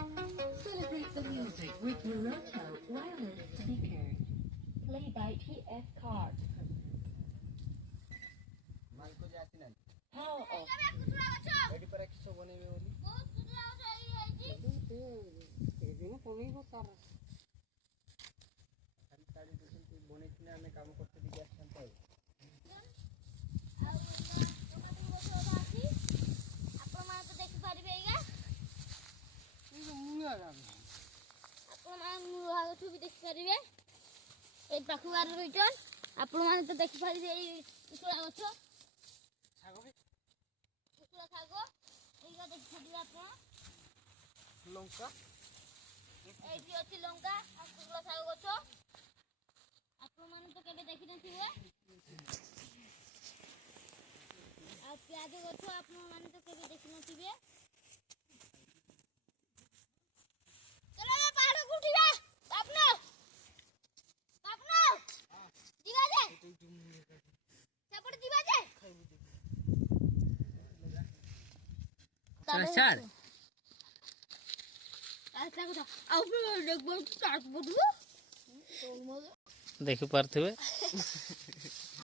Celebrate the music with Morocco wireless speaker. Play by TF card. मालको जाती नहीं Power off. Ready पर किसो बनेबे बोली एदिन कोनी को सार खाली ताड़ी दुसन तू बने किना ଆମେ काम करते दिख आछन तो ଆପଣ ମାନେ ତ ଦେଖି ପାରିବେ ଏଇଗା ई जो मुया लागे ଆପଣ ମାନେ ମୁହାଗଠୁ ବି ଦେଖି ପାରିବେ ଏଇ ପାଖକୁ ଆର ରହିଛନ୍ ଆପଣ ମାନେ ତ ଦେଖି ପାରିବେ ଏଇ କୁକୁଡ଼ା ଗଛ ছাগবে କୁକୁଡ଼ା ଶାଗ ଏଇଗା ଦେଖି ପାରିବେ ଆପଣ ଲଙ୍କା ଏଇଠି ଅଛି ଲଙ୍କା ଆଉ କୁକୁଡ଼ା ଶାଗ ଗଛ ଆପଣ ମାନେ ତ କେବେ ଦେଖି ନଥିବେ ଆଉ ପିଆଜ ଗଛ ଆପଣ ମାନେ ତ କେବେ ଦେଖି ନଥିବେ ଚलो ଏ ପାହାଡ଼କୁ ଉଠିବା ବାପନ ଯିବା ଯେ ସେପଟେ ଯିବା ଯେ চার ଆଉ ଦେଖ দেখি পারথিবে